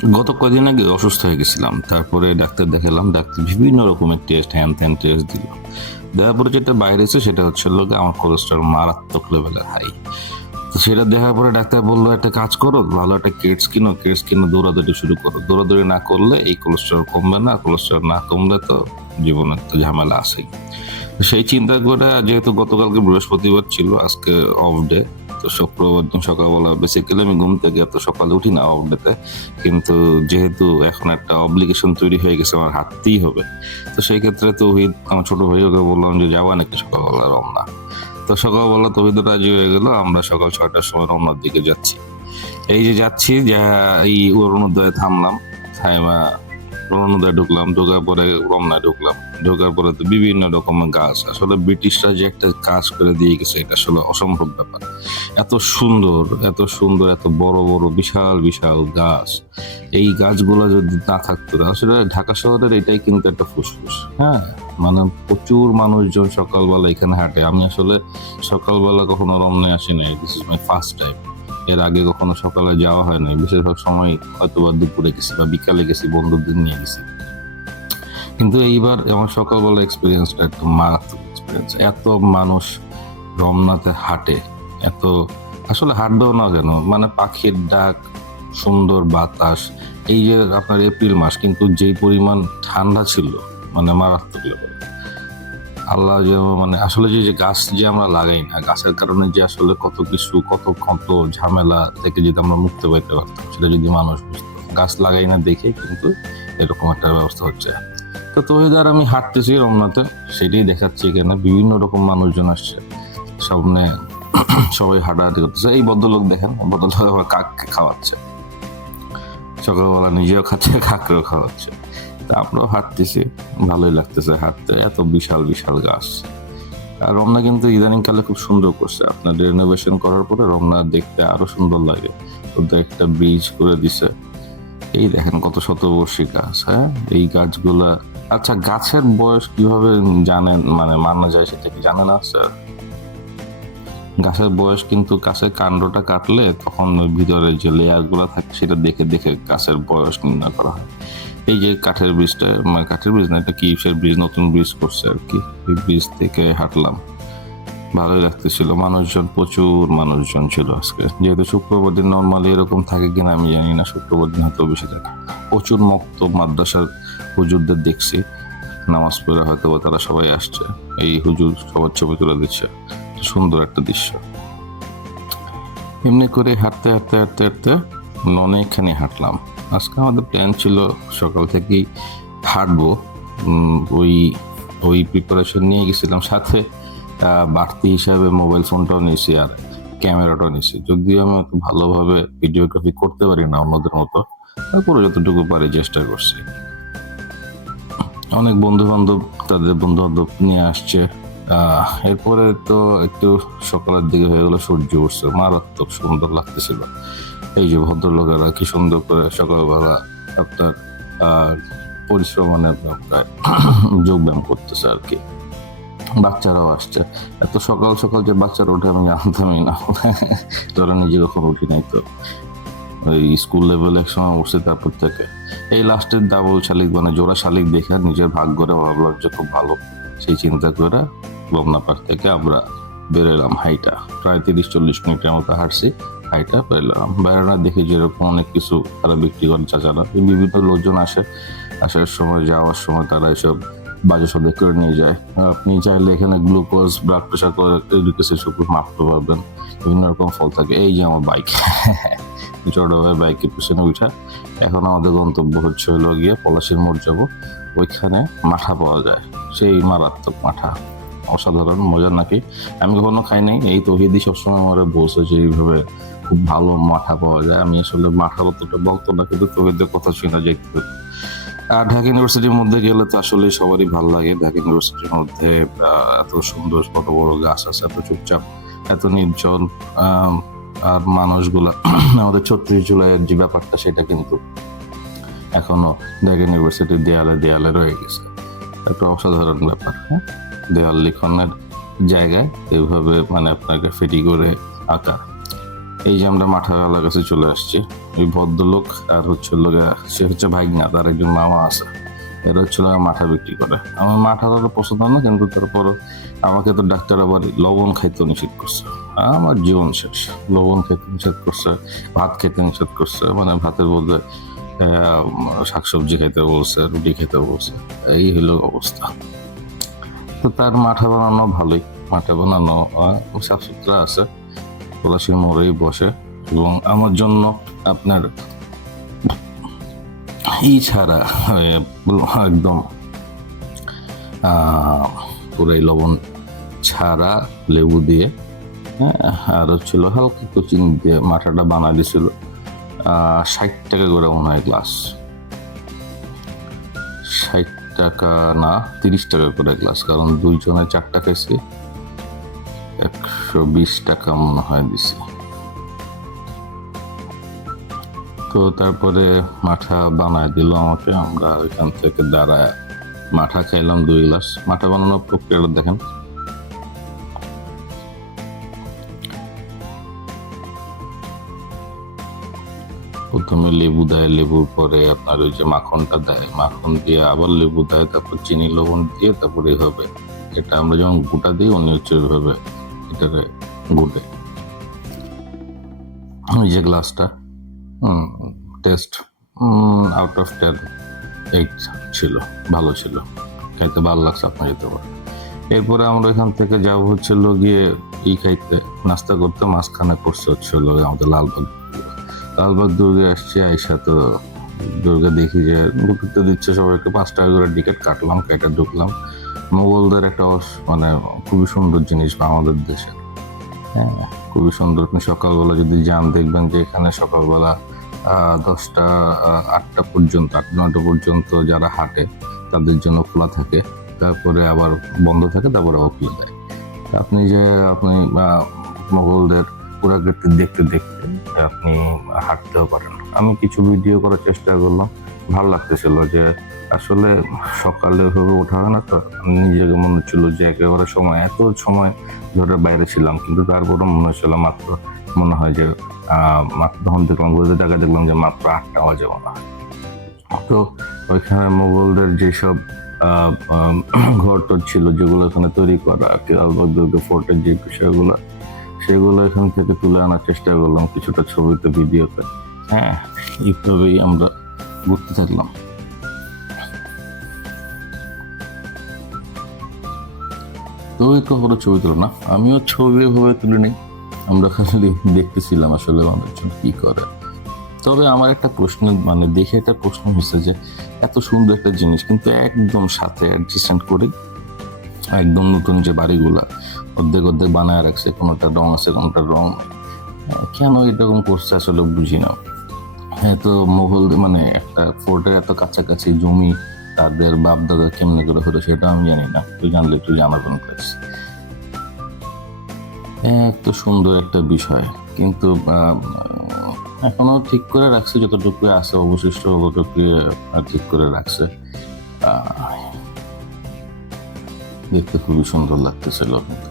গত কয়দিন আগে অসুস্থ হয়ে গেছিলাম, তারপরে ডাক্তার দেখালাম। ডাক্তার বিভিন্ন রকমের টেস্ট, হ্যান ত্যান টেস্ট দিল। দেওয়ার পরে যেটা বাইরে এসে সেটা হচ্ছে লোকে আমার কোলেস্ট্রল মারাত্মক লেভেলের হাই। তো সেটা দেখার পরে ডাক্তার বললো, একটা কাজ করো, ভালো একটা কেটস কিনো, কেটস কিনে দৌড়াদৌড়ি শুরু করো। দৌড়াদৌড়ি না করলে এই কোলেস্ট্রল কমবে না, কোলেস্ট্রল না কমলে তো জীবনে তো ঝামেলা আছেই। সেই চিন্তা করে, যেহেতু গতকালকে বৃহস্পতিবার ছিল, আজকে অফ ডে, তো শুক্রবার দিন সকালবেলা বেসিক্যালি আমি ঘুম থেকে এত সকালে উঠি না অফ ডেতে, কিন্তু যেহেতু এখন একটা অব্লিগেশন তৈরি হয়ে গেছে, আমার হাঁটতেই হবে। তো সেই ক্ষেত্রে তৌহিদ, আমার ছোট ভাই, ওকে বললাম যে যাবা নাকি সকালবেলা রওনা। তো সকালবেলা তৌহিদ রাজি হয়ে গেল, আমরা সকাল 6টার সময় রওনার দিকে যাচ্ছি। এই যে যাচ্ছি, যা এই অরুণোদয়ে থামলাম, থাইমা অরুণোদয়ে ঢুকলাম, ঢোকার পরে রমনায় ঢুকলাম। ঢোকার পরে তো বিভিন্ন রকমের গাছ, আসলে ব্রিটিশরা যে একটা কাজ করে দিয়ে গেছে, এটা আসলে অসম্ভব ব্যাপার। এত সুন্দর, এত সুন্দর, এত বড় বড় বিশাল বিশাল গাছ। এই গাছগুলো যদি না থাকতো, আসলে ঢাকা শহরের এটাই কিন্তু একটা ফুসফুস। হ্যাঁ, মানে প্রচুর মানুষজন সকালবেলা এখানে হাঁটে। আমি আসলে সকালবেলা কখনো রমনায় আসি নাই, this is my first time. এর আগে কখনো সকালে যাওয়া হয় নাই, বেশিরভাগ সময় হয়তো বা দুপুরে গেছি বা বিকালে গেছি, বন্ধুদের নিয়ে গেছি। কিন্তু এইবার আমার সকালবেলা এক্সপিরিয়েন্সটা একটা মারাত্মক এক্সপিরিয়েন্স। এত মানুষ রমনাতে হাঁটে, এত, আসলে হাঁটবেও না কেন, মানে পাখির ডাক, সুন্দর বাতাস। এই যে আপনার এপ্রিল মাস, কিন্তু যেই পরিমাণ ঠান্ডা ছিল, মানে মারাত্মক level। আল্লাহ যে, মানে আসলে যে যে গাছ যে আমরা লাগাই না, গাছের কারণে যে আসলে কত কিছু, কত ঝামেলা থেকে যদি আমরা মুক্ত পাইতে পারতাম, সেটা যদি মানুষ বুঝতো। গাছ লাগাই না দেখে কিন্তু এরকম একটা ব্যবস্থা হচ্ছে। তো তহিদার আমি হাঁটতেছি রমনাতে, সেটাই দেখাচ্ছি। এখানে বিভিন্ন রকম মানুষজন আসছে, সামনে সবাই হাঁটাহাঁটি করতেছে। এই ভদ্রলোক দেখেন, ভদ্রলোক আবার কাককে খাওয়াচ্ছে, সকালবেলা নিজেও খাচ্ছে, কাকরেও খাওয়াচ্ছে। তা আমরাও হাঁটতেছি, ভালোই লাগতেছে হাঁটতে, এত বিশাল বিশাল গাছ। আর রমনা কিন্তু ইদানিং কালে খুব সুন্দর করছে, আপনার রেনোভেশন করার পরে রমনা দেখতে আরো সুন্দর লাগে। ওদের একটা ব্রিজ করে দিছে। এই দেখেন কত শতবর্ষী গাছ। হ্যাঁ, এই গাছগুলা, আচ্ছা গাছের বয়স কিভাবে জানেন, মানে মানা যায়, সেটা কি জানেন? স্যার, গাছের বয়স কিন্তু গাছের কাণ্ডটা কাটলে তখন ওই ভিতরে যে লেয়ার গুলা থাকে, সেটা দেখে দেখে গাছের বয়স নির্ণয় করা হয়। এই যে কাঠের ব্রিজটা, মানে কাঠের ব্রিজ না, এটা কিসের ব্রিজ, নতুন ব্রিজ করছে আর কি। এই ব্রিজ থেকে হাঁটলাম, ভালোই লাগতেছিল। মানুষজন, প্রচুর মানুষজন ছিল আজকে। যেহেতু শুক্রবার দিন, নর্মালি এরকম থাকে কিনা আমি জানি না, শুক্রবার দিন হয়তো বেশি থাকে। প্রচুর মক্তব, মাদ্রাসার হুজুরদের দেখছি নামাজ পড়ে, হয়তো বা তারা সবাই আসছে। এই হুজুর সবার ছবি তুলে দিচ্ছে, সুন্দর একটা দৃশ্য। এমনি করে হাঁটতে হাঁটতে হাঁটতে হাঁটতে অনেকখানি হাঁটলাম। আজকে আমাদের প্ল্যান ছিল সকাল থেকেই হাঁটবো। ওই ওই প্রিপারেশন নিয়ে গেছিলাম, সাথে বাড়তি হিসাবে মোবাইল ফোনটাও নিয়েছি আর ক্যামেরাটাও নিয়েছি। যদিও আমি অত ভালোভাবে ভিডিওগ্রাফি করতে পারি না অন্যদের মতো, তারপরে যতটুকু পারি চেষ্টা করছি। অনেক বন্ধু বান্ধব, তাদের বন্ধু বান্ধব নিয়ে আসছে। এরপরে তো একটু সকালের দিকে হয়ে গেলো, সূর্য উঠছে, মারাত্মক সুন্দর লাগতেছিল। এই যে ভদ্রলোকেরা কি সুন্দর করে সকালবেলা আপনার আহ পরিশ্রম, মানে আপনার যোগব্যায়াম করতেছে আর কি। বাচ্চারাও আসছে। এত সকাল সকাল যে বাচ্চারা ওঠে আমি জানতামই না। তারা নিজে কখন উঠি নাই তো, ওই স্কুল লেভেল এক সময় উঠছে, তারপর থেকে এই লাস্টের ডাবল শালিক, মানে জোড়া শালিক দেখে নিজের ভাগ্যরে ভাবলাম যে খুব ভালো। সেই চিন্তা করে রমনা পার্ক থেকে আমরা বেরোলাম হাইটা, প্রায় 30-40 মিনিটের মতো হাঁটছি। হাইটা বেরোলাম, বেড়ানো দেখি যেরকম অনেক কিছু তারা বিক্রি করে, চাচারা বিভিন্ন লোকজন আসে। আসার সময়, যাওয়ার সময় তারা এসব বাজে সদে করে নিয়ে যায়। আপনি চাইলে এখানে গ্লুকোজ, ব্লাড প্রেশার করে কিছু মাপতে পারবেন। বিভিন্ন রকম ফল থাকে। এই যে আমার বাইক, ছোটভাবে বাইকের পিছনে উঠা। এখন আমাদের গন্তব্য হচ্ছে হলো গিয়ে পলাশীর মোড় যাবো। ওইখানে মাঠা পাওয়া যায়, সেই মারাত্মক মাঠা, অসাধারণ মজা নাকি। আমি কখনো খাই নাই, এই তৌহিদি সবসময় আমার বলছে যে এইভাবে খুব ভালো মাঠা পাওয়া যায়। আমি আসলে মাঠার অতটা বলতো না, কিন্তু তৌহিদের কথা শুনে যে একটু। আর ঢাকা ইউনিভার্সিটির মধ্যে গেলে তো আসলে সবারই ভালো লাগে। ঢাকা ইউনিভার্সিটির মধ্যে এত সুন্দর বড় বড় গাছ আছে, এত চুপচাপ, এত নির্জন। আর মানুষগুলা আমাদের 36 জুলাইয়ের যে ব্যাপারটা, সেটা কিন্তু এখনো ঢাকা ইউনিভার্সিটির দেয়ালে দেয়ালে রয়ে গেছে। একটা অসাধারণ ব্যাপার। হ্যাঁ, দেয়াল লিখনের জায়গায় এইভাবে মানে আপনাকে ফেটি করে আঁকা। এই যে আমরা মাঠাওয়ালার কাছে চলে আসছি। এই ভদ্রলোক আর হচ্ছে লোক, সে হচ্ছে ভাইগনা, তার একজন মামা আছে, এরা হচ্ছে মাঠা বিক্রি করে। আমার মাঠাটা পছন্দ না, কিন্তু তারপর আমাকে তো ডাক্তার আবার লবণ খাইতে নিষেধ করছে। আমার জীবন শেষ। লবণ খেতে নিষেধ করছে, ভাত খেতে নিষেধ করছে, মানে ভাতের বলতে শাকসবজি খেতে বলছে, রুটি খেতে বলছে। এই হলো অবস্থা। তো তার মাঠা বানানো ভালোই, মাঠা বানানো সাফ সুতরা আছে, পলাশির মোড়েই বসে। এবং আমার জন্য আপনার ই ছাড়া একদম পুরাই লবণ ছাড়া লেবু দিয়ে, হ্যাঁ, আর হচ্ছিল হালকা একটু চিনি দিয়ে মাঠাটা বানাই দিছিল। 60 টাকা করে মনে হয় গ্লাস, 60 টাকা না 30 টাকা করে গ্লাস, কারণ 2 জনে 4টা খাইছি, 120 টাকা মনে হয় দিছি। তো তারপরে মাঠা বানায় দিল আমাকে, আমরা ওইখান থেকে দাঁড়ায় মাঠা খাইলাম 2 গ্লাস। মাঠা বানানোর প্রক্রিয়াটা দেখেন। প্রথমে লেবু দেয়, লেবুর পরে আপনার ওই যে মাখনটা দেয়, মাখন দিয়ে আবার লেবু দেয়, তারপর চিনি লবণ দিয়ে তারপরে এইভাবে, এটা আমরা যেমন গোটা দিই উনি হচ্ছে ওইভাবে এটাকে গুটে। ওই যে গ্লাসটা টেস্ট আউট অফ 10 8 ছিল, ভালো ছিল, খাইতে ভালো লাগছে, আপনার যেতে পারে। এরপরে আমরা এখান থেকে যাবো হচ্ছে গিয়ে খাইতে, নাস্তা করতে। মাঝখানে করছে হচ্ছে আমাদের লালবাগ দুর্গে আসছি। আইসা তো দুর্গে দেখি যে ঢুকতে দিচ্ছে সবাইকে, 5 টাকা করে টিকিট কাটলাম, কেটে ঢুকলাম। মোগলদের একটা মানে খুবই সুন্দর জিনিস আমাদের দেশে, হ্যাঁ, খুবই সুন্দর। আপনি সকালবেলা যদি যান দেখবেন যে এখানে সকালবেলা 10টা 8টা পর্যন্ত, 8-9টা পর্যন্ত যারা হাঁটে তাদের জন্য খোলা থাকে, তারপরে আবার বন্ধ থাকে, তারপরে আবার খুলে দেয়। আপনি মোগলদের পুরাকীর্তি দেখতে দেখতে আপনি হাঁটতেও পারেন। আমি কিছু ভিডিও করার চেষ্টা করলাম, ভালো লাগতেছিল যে আসলে সকালে ওইভাবে ওঠা হয় না, তো নিজেকে মনে হচ্ছিল যে একেবারে এত সময় ধরে বাইরে ছিলাম, কিন্তু তারপরে মনে হচ্ছিল মনে হয় যে মাত্র তখন দেখলাম ঘুরতে টাকা দেখলাম যে মাত্র 8টা বাজে মনে হয়। তো ওইখানে মোগলদের যেসব ঘর টর ছিল যেগুলো এখানে তৈরি করা, ফোর্টের যে বিষয়গুলো, সেগুলো এখান থেকে তুলে আনার চেষ্টা করলাম কিছুটা ছবিতে, ভিডিওতে। হ্যাঁ, এইভাবেই আমরা ঘুরতে থাকলাম। তো এই কখনো ছবি তুলো না, আমিও ছবি এভাবে তুলে নিই, আমরা খালি দেখতেছিলাম আসলে মানুষজন কি করে। তবে আমার একটা প্রশ্ন, মানে দেখে একটা প্রশ্ন হচ্ছে যে এত সুন্দর একটা জিনিস কিন্তু একদম সাথে অ্যাডজাস্টমেন্ট করে একদম নতুন যে বাড়িগুলা অর্ধেক অর্ধেক বানায় রাখছে, কোনোটা রং আছে কোনোটা রং, কেন এরকম করছে আসলে বুঝি না। হ্যাঁ, তো মোগল মানে একটা ফোর্টের এত কাছাকাছি জমি তাদের বাপ দাদা কেমনে করে হলো সেটা আমি জানি না, তুই জানলে একটু জানাবেন প্লিজ। এত সুন্দর একটা বিষয়, কিন্তু এখনো ঠিক করে রাখছে, যতটুকু আছে অবশিষ্ট ততটুকু ঠিক করে রাখছে। দেখতে খুবই সুন্দর লাগতেছিল, কিন্তু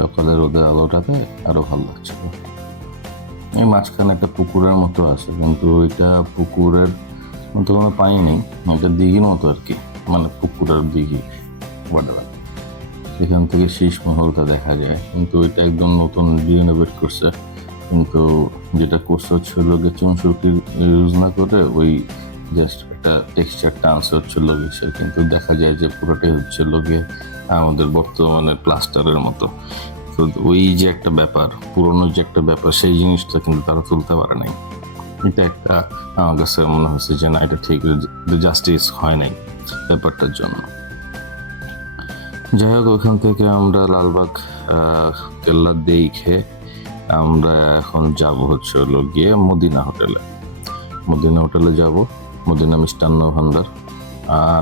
সকালে রোদের আলোটাতে আরো ভালো লাগছিল। এই মাঝখানে একটা পুকুরের মতো আছে, কিন্তু ওইটা পুকুরের মতো কোনো পানি নেই, একটা দিঘির মতো আর কি, মানে পুকুরের দিঘি, এখান থেকে শীষ মহলটা দেখা যায়, কিন্তু ওইটা একদম নতুন রিনোভেট করছে। কিন্তু যেটা করছে হচ্ছে চুনসুরকি ইউজ না করে ওই জাস্ট একটা টেক্সচারটা আনছে হচ্ছে সে, কিন্তু দেখা যায় যে পুরোটাই হচ্ছে আমাদের বর্তমানে প্লাস্টারের মতো। তো ওই যে একটা ব্যাপার, পুরনো যে একটা ব্যাপার, সেই জিনিসটা কিন্তু তারা তুলতে পারে নাই। এটা একটা আমার কাছে মনে হচ্ছে যে না, এটা ঠিক জাস্টিস হয় নাই ব্যাপারটার জন্য। যাই হোক, ওইখান থেকে আমরা লালবাগ কেল্লা দেখে আমরা এখন যাব হচ্ছে গিয়ে মদিনা হোটেলে যাব। মদিনা মিষ্টান্ন ভান্ডার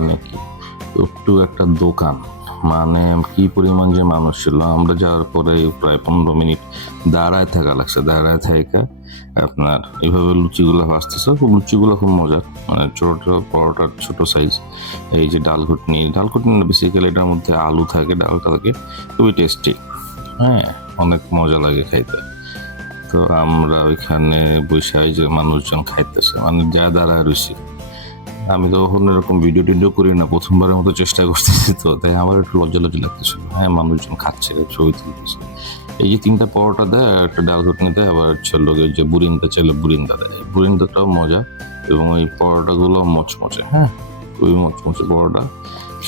নাকি একটু একটা দোকান, মানে কি পরিমাণ যে মানুষ ছিল। আমরা যাওয়ার পরে প্রায় 15 মিনিট দাঁড়ায় থাকা লাগছে, দাঁড়ায় থাকা আপনার এইভাবে লুচিগুলো ভাজতেছে, লুচিগুলো খুব মজার, মানে ছোট পরোটার ছোট সাইজ। এই যে ডাল ঘুটনি বেসিক্যালি এটার মধ্যে আলু থাকে, ডালটা থাকে, খুবই টেস্টি, হ্যাঁ, অনেক মজা লাগে খাইতে। তো আমরা ওইখানে বসে যে মানুষজন খাইতেছে, মানে যা দাঁড়ায় রয়েছি। আমি তো কখনো এরকম ভিডিও টিডিও করি না, প্রথমবারের মতো চেষ্টা করতেছি, তো তাই আমার একটু লজ্জা লজ্জা লাগতেছিল। হ্যাঁ, মানুষজন খাচ্ছে, ছবি তুলতেছে। এই যে 3টা পরোটা দেয় আর একটা ডাল ঘুটনি দেয়, আবার হচ্ছে লোক যে বুরিন্দা চাইলে বুরিন্দা দেয়, বুরিন্দাটাও মজা এবং ওই পরোটাগুলো মচমচে। হ্যাঁ, খুবই মচমচে পরোটা।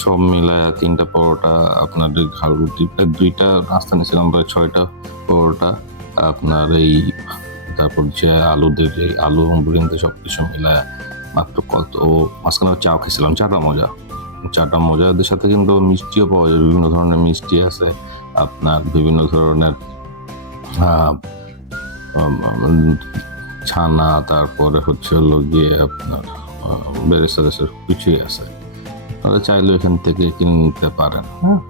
সব মিলায় 3টা পরোটা, আপনার ঝাল রুটি, 2টা নাস্তা নিয়েছিলাম, প্রায় 6টা পরোটা আপনার এই, তারপর যে আলুদের এই আলু এবং বুরিন্দা সব কিছু মিলায় মাত্র কত, মাঝখানে চাও খেয়েছিলাম। চাটা মজা, চাটা মজা। ওদের সাথে কিন্তু মিষ্টিও পাওয়া যায়, বিভিন্ন ধরনের মিষ্টি আছে আপনার, বিভিন্ন ধরনের ছানা, তারপরে হচ্ছে হলো গিয়ে আপনার বেরেস্তা টেরেস্তা কিছুই আছে। তাহলে চাইলে এখান থেকে কিনে নিতে পারেন। হ্যাঁ,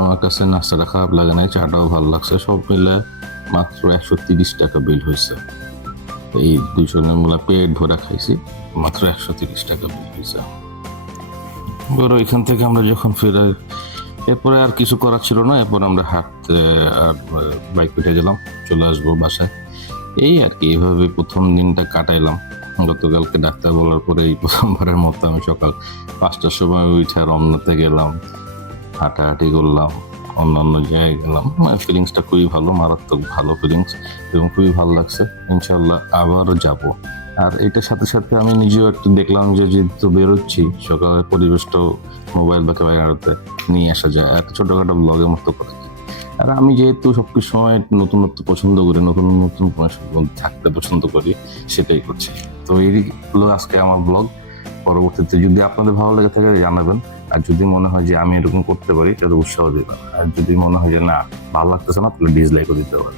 আমার কাছে নাস্তাটা খারাপ লাগে নাই, চাটাও ভালো লাগছে। সব মিলে মাত্র 130 টাকা বিল হয়েছে। এই দুজনের মূলা পেট ভরা খাইছি, মাত্র 130 টাকা বিল হয়েছে। এবার এখান থেকে আমরা যখন ফিরে, এরপরে আর কিছু করার ছিল না, এরপর আমরা হাঁটতে আর বাইক উঠে গেলাম, চলে আসবো বাসায়। এই আর কি, এইভাবে প্রথম দিনটা কাটাইলাম। গতকালকে ডাক্তার বলার পরে এই প্রথমবারের মতো আমি সকাল 5টার সময় উঠে রমনাতে গেলাম, হাঁটাহাঁটি করলাম, অন্যান্য জায়গায় গেলাম। ফিলিংসটা খুবই ভালো, মারাত্মক ভালো ফিলিংস এবং খুবই ভালো লাগছে। ইনশাল্লাহ আবারও যাব। আর এটার সাথে সাথে আমি নিজেও একটু দেখলাম যে যেহেতু বেরোচ্ছি, সকালের পরিবেশটাও মোবাইল বা ক্যামেরাতে নিয়ে আসা যায়, একটা ছোটোখাটো ব্লগের মতো করে। আর আমি যেহেতু সবকিছু সময় নতুনত্ব পছন্দ করি, নতুন নতুন থাকতে পছন্দ করি, সেটাই করছি। তো এই হলো আজকে আমার ব্লগ। পরবর্তীতে যদি আপনাদের ভালো লেগে থাকে জানাবেন, আর যদি মনে হয় যে আমি এরকম করতে পারি তাহলে উৎসাহ দিবেন, আর যদি মনে হয় যে না ভালো লাগতেছে না তাহলে ডিসলাইকও দিতে পারেন।